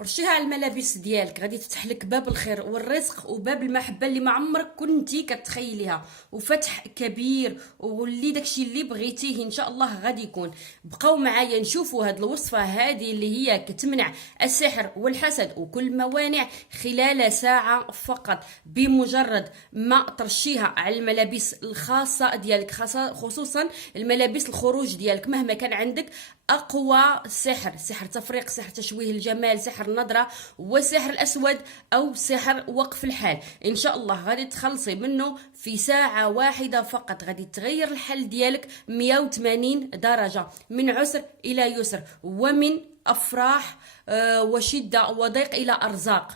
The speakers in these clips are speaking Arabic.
رشيها على الملابس ديالك، غادي تفتح لك باب الخير والرزق وباب المحبه اللي ما عمرك كنتي كتخيليها، وفتح كبير، واللي داكشي اللي بغيتيه ان شاء الله غادي يكون. بقاو معايا نشوفوا هاد الوصفه هذه اللي هي كتمنع السحر والحسد وكل الموانع خلال ساعه فقط، بمجرد ما ترشيها على الملابس الخاصه ديالك، خصوصا الملابس الخروج ديالك. مهما كان عندك اقوى سحر، سحر تفريق، سحر تشويه الجمال، سحر النظره، وسحر الاسود، او سحر وقف الحال، ان شاء الله غادي تخلصي منه في ساعه واحده فقط. غادي تغير الحل ديالك 180 درجه، من عسر الى يسر، ومن افراح وشده وضيق الى ارزاق.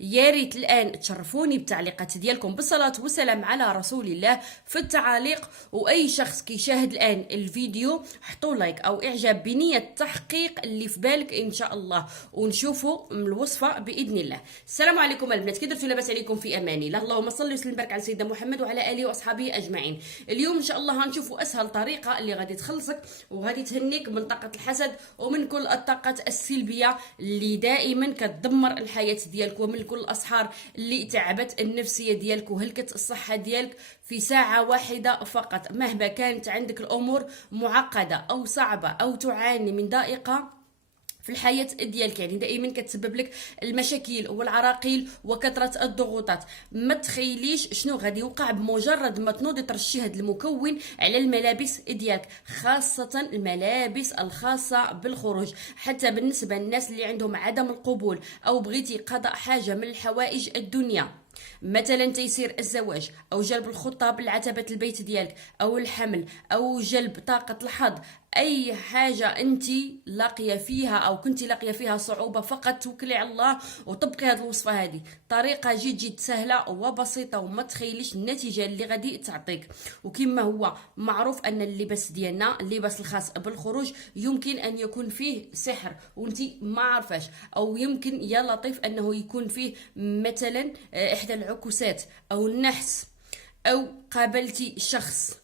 يا ريت الان تشرفوني بالتعليقات ديالكم بالصلاه والسلام على رسول الله في التعاليق. واي شخص كيشاهد الان الفيديو حطوا لايك او اعجاب بنيه تحقيق اللي في بالك ان شاء الله، ونشوفوا الوصفه باذن الله. السلام عليكم البنات، كي درتوا؟ لاباس عليكم؟ في امان الله. اللهم صل وسلم وبارك على سيدنا محمد وعلى اله واصحابه اجمعين. اليوم ان شاء الله غنشوفوا اسهل طريقه اللي غادي تخلصك وغادي تهنيك من طاقه الحسد ومن كل الطاقات السلبيه اللي دائما كتدمر الحياه ديالك، ومن كل الاسحار اللي تعبت النفسيه ديالك وهلكت الصحه ديالك في ساعه واحده فقط. مهما كانت عندك الامور معقده او صعبه او تعاني من ضائقه في الحياه ديالك، يعني دائما كتسبب لك المشاكل والعراقيل وكثره الضغوطات، ما تخيليش شنو غادي يوقع بمجرد ما تنوضي ترشي هذا المكون على الملابس ديالك، خاصه الملابس الخاصه بالخروج. حتى بالنسبه للناس اللي عندهم عدم القبول او بغيتي قضاء حاجه من الحوائج الدنيا، مثلا تيسير الزواج او جلب الخطاب لعتبة البيت ديالك او الحمل او جلب طاقة الحظ، اي حاجة انت لاقية فيها او كنتي لاقية فيها صعوبة، فقط توكلي على الله وطبقي هذه الوصفة هذه. طريقة جد سهلة وبسيطة، وما تخيليش النتيجة اللي غادي تعطيك. وكما هو معروف ان اللباس ديالنا، اللباس الخاص بالخروج، يمكن ان يكون فيه سحر وانت ما عارفاش، او يمكن يا لطيف انه يكون فيه مثلا احدى العكوسات او النحس، او قابلتي شخص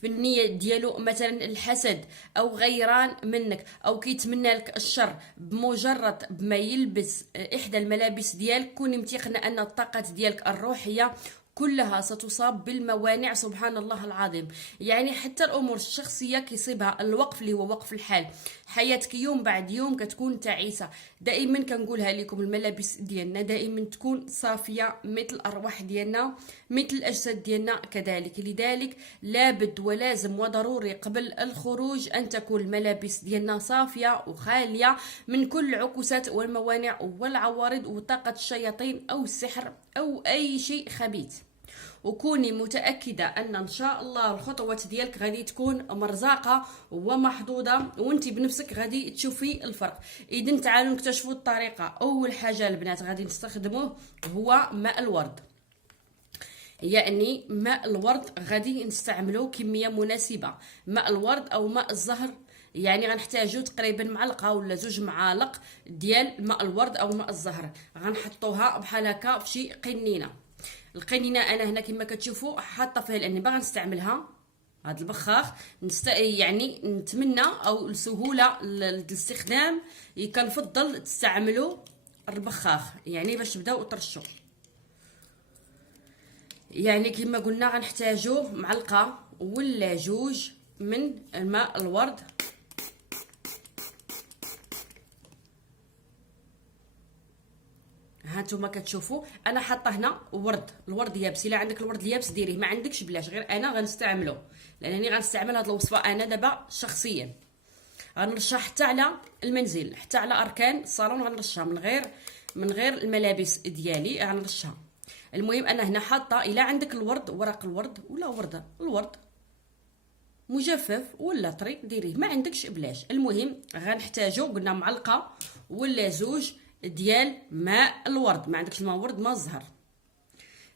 في النية ديالو مثلا الحسد او غيران منك او كيتمنى لك الشر. بمجرد ما يلبس احدى الملابس ديالك كوني متيقنه ان الطاقات ديالك الروحيه كلها ستصاب بالموانع. سبحان الله العظيم، يعني حتى الامور الشخصيه كيصيبها الوقف اللي هو وقف الحال. حياتك يوم بعد يوم كتكون تعيسه. دائما كنقولها لكم، الملابس ديالنا دائما تكون صافيه مثل الارواح ديالنا، مثل الاجساد ديالنا كذلك. لذلك لابد ولازم وضروري قبل الخروج ان تكون الملابس ديالنا صافيه وخاليه من كل العكوسات والموانع والعوارض وطاقه الشياطين او السحر او اي شيء خبيث. وكوني متاكده ان شاء الله الخطوات ديالك غادي تكون مرزاقه ومحظوظه، وانت بنفسك غادي تشوفي الفرق. اذا تعالوا نكتشفوا الطريقه. اول حاجه البنات غادي نستخدموه هو ماء الورد، يعني ماء الورد غادي نستعملو كميه مناسبه. ماء الورد او ماء الزهر، يعني غنحتاجو تقريبا معلقه ولا 2 معالق ديال ماء الورد او ماء الزهر. غنحطوها بحال هكا في شي قنينه. القنينه انا هنا كما كتشوفوا حاطه فيها لاني باغا نستعملها هذا البخاخ. يعني نتمنى او لسهوله الاستخدام كنفضل تستعملوا البخاخ، يعني باش تبداو ترشوا. يعني كما قلنا غنحتاجو معلقه ولا 2 من الماء الورد. هانتوما كتشوفوا انا حاطه هنا الورد يابس. الا عندك الورد اليابس ديريه، ما عندكش بلاش، غير انا غنستعملو لانني غنستعمل هذه الوصفه انا دابا شخصيا. غنرشها حتى على المنزل، حتى على اركان الصالون غنرشها من غير الملابس ديالي غنرشها. المهم انا هنا حاطه، الا عندك الورد، ورق الورد ولا الورد مجفف ولا طري ديريه، ما عندكش بلاش. المهم غنحتاجو قلنا معلقه ولا 2 ديال ماء الورد. ما عندكش ماء ورد، ماء الزهر.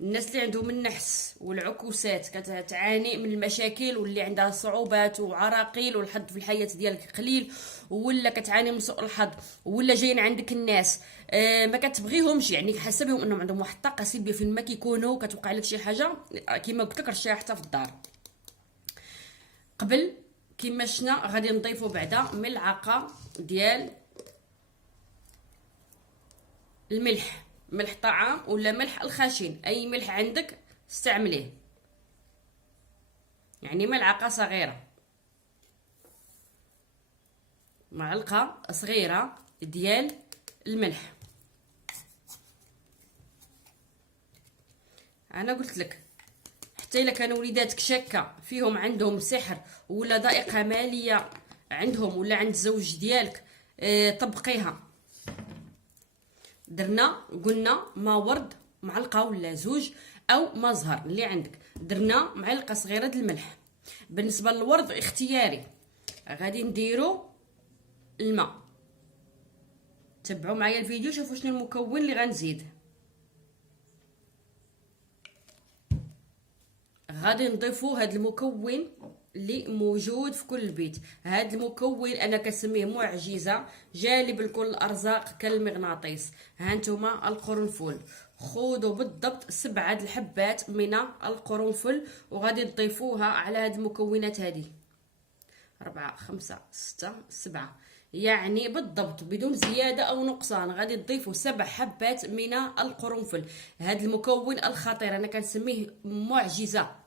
الناس اللي عندهم النحس والعكوسات كتعاني من المشاكل، واللي عندها صعوبات وعراقيل والحظ في الحياه ديالك قليل، ولا كتعاني من سوء الحظ، ولا جايين عندك الناس ما كتبغيهمش، يعني حاسه بهم انهم عندهم واحد الطاقه سلبيه فين ما كيكونوا، كتوقع لك شي حاجه كما قلت لك رشيها حتى في الدار. قبل كما شفنا غادي نضيفوا بعدا ملعقه ديال الملح، ملح طعام ولا ملح الخشن، اي ملح عندك استعمليه، يعني ملعقه صغيره، معلقه صغيره ديال الملح. انا قلت لك حتى الا كانوا وليداتك شاكه فيهم عندهم سحر ولا ضائقه ماليه عندهم ولا عند الزوج ديالك، طبقيها. قلنا ما ورد معلقه ولا زوج او ما زهر اللي عندك، درنا معلقه صغيره د الملح. بالنسبه للورد اختياري، غادي نديرو الماء. تبعوا معايا الفيديو شوفوا شنو المكون اللي غنزيد. غادي نضيفوا هذا المكون اللي موجود في كل بيت. هذا المكون انا كنسميه معجزه جالب لكل الارزاق كالمغناطيس. ها نتوما القرنفل، خذوا بالضبط 7 الحبات من القرنفل وغادي تضيفوها على هذه المكونات هذه. 4 5 6 7، يعني بالضبط بدون زياده او نقصان غادي تضيفوا 7 حبات من القرنفل. هذا المكون الخطير انا كنسميه معجزه.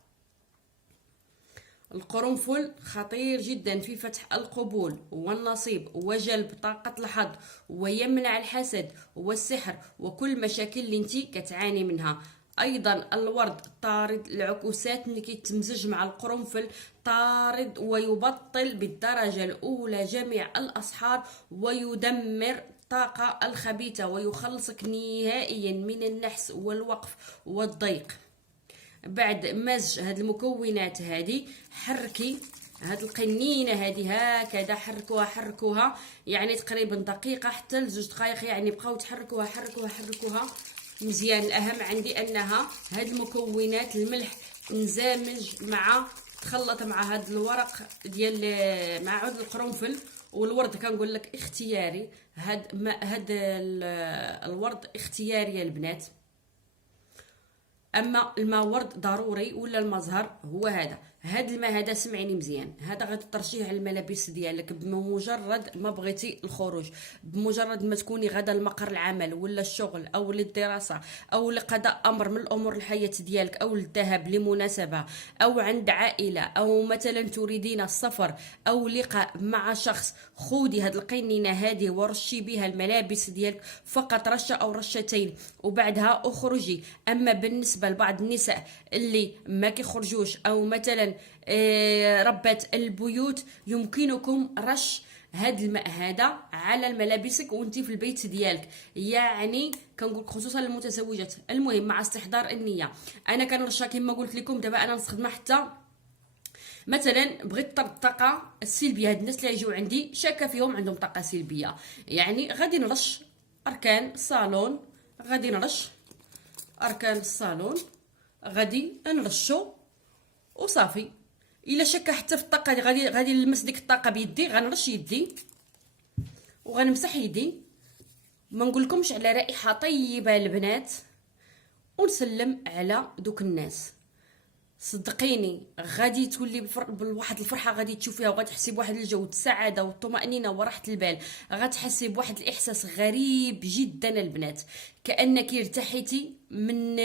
القرنفل خطير جدا في فتح القبول والنصيب وجلب طاقة الحظ ويمنع الحسد والسحر وكل مشاكل اللي انتي كتعاني منها. ايضا الورد طارد العكوسات اللي كيتمزج مع القرنفل، طارد ويبطل بالدرجة الاولى جميع الاسحار ويدمر الطاقة الخبيثة ويخلصك نهائيا من النحس والوقف والضيق. بعد مزج هاد المكونات هذه حركي هاد القنينه هذه هكذا، حركوها يعني تقريبا دقيقه حتى ل2 دقائق، يعني بقاو تحركوها مزيان. الاهم عندي انها هاد المكونات الملح انزمج مع تخلط مع هاد الورق ديال مع عود القرنفل والورد. كنقول لك اختياري، هاد الورد اختياري يا البنات. اما الماء ورد ضروري ولا المزهر هو هذا الماء هذا. سمعيني مزيان، هذا غادي ترشيه على الملابس ديالك بمجرد ما بغيتي الخروج، بمجرد ما تكوني غدا لمقر العمل ولا الشغل او للدراسه او لقضاء امر من الامور الحياه ديالك او للذهاب لمناسبه او عند عائله او مثلا تريدين السفر او لقاء مع شخص. خودي هاد القنينه هذه ورشي بها الملابس ديالك، فقط رشه او رشتين وبعدها اخرجي. اما بالنسبه لبعض النساء اللي ما كيخرجوش او مثلا ربات البيوت، يمكنكم رش هاد الماء هذا على ملابسك وانتي في البيت ديالك، يعني كنقول خصوصا للمتزوجات. المهم مع استحضار النيه. انا كنرشها كما قلت لكم. دابا انا نستخدمها حتى مثلا بغيت طرد الطاقه السلبيه. هاد الناس اللي يجيو عندي شاكه فيهم عندهم طاقه سلبيه، يعني غادي نرش اركان الصالون، غادي نرش اركان الصالون، غادي نرشو وصافي. الا شك حتى في الطاقه غادي نلمس ديك الطاقه بيدي، غنرش يدي وغنمسح يدي. ما نقولكمش على رائحه طيبه البنات ونسلم على دوك الناس. صدقيني غادي تولي بواحد الفرحه غادي تشوفيها وغادي تحسي بواحد الجو السعاده والطمانينه وراحه البال. غتحسي بواحد الاحساس غريب جدا البنات، كانك ارتحيتي من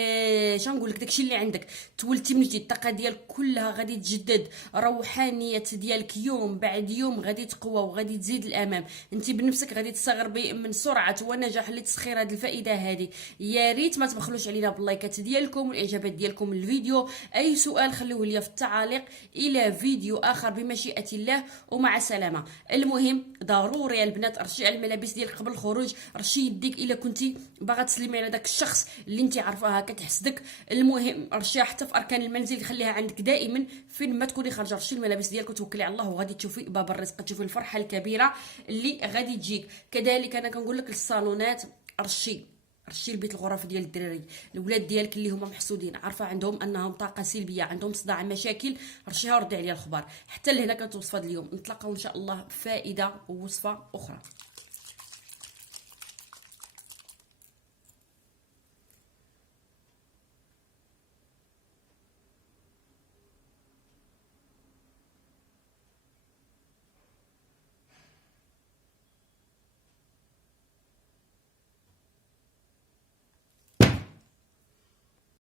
شنقول لك داكشي اللي عندك، تولتي من جديد. الطاقه ديالك كلها غادي تجدد، روحانيه ديالك يوم بعد يوم غادي تقوى وغادي تزيد الامام. انت بنفسك غادي تستغربي من سرعه ونجاح اللي تسخير هذه الفائده هذه. يا ريت ما تبخلوش علينا باللايكات ديالكم والاعجابات ديالكم للفيديو. اي سؤال خلوه لي في التعاليق. الى فيديو اخر بمشيئه الله ومع السلامه. المهم ضروري البنات رشي على الملابس ديالك قبل الخروج، رشي يديك الا كنتي باغا تسلمي على داك الشخص اللي انت عارفاها كتحسدك. المهم رشيها حتى في اركان المنزل، خليها عندك دائما فين ما تكوني خارجه. رشي الملابس ديالك وتوكلي على الله وغادي تشوفي باب الرزق، تشوفي الفرحه الكبيره اللي غادي تجيك. كذلك انا كنقول لك للصالونات رشي البيت الغرف ديال الدراري، الاولاد ديالك اللي هما محسودين عارفه عندهم انهم طاقه سلبيه، عندهم صداع، مشاكل، رشيها وردي عليا الخبر. حتى لهنا كتوصف هذا اليوم. نتلاقاو ان شاء الله بفائده ووصفه اخرى.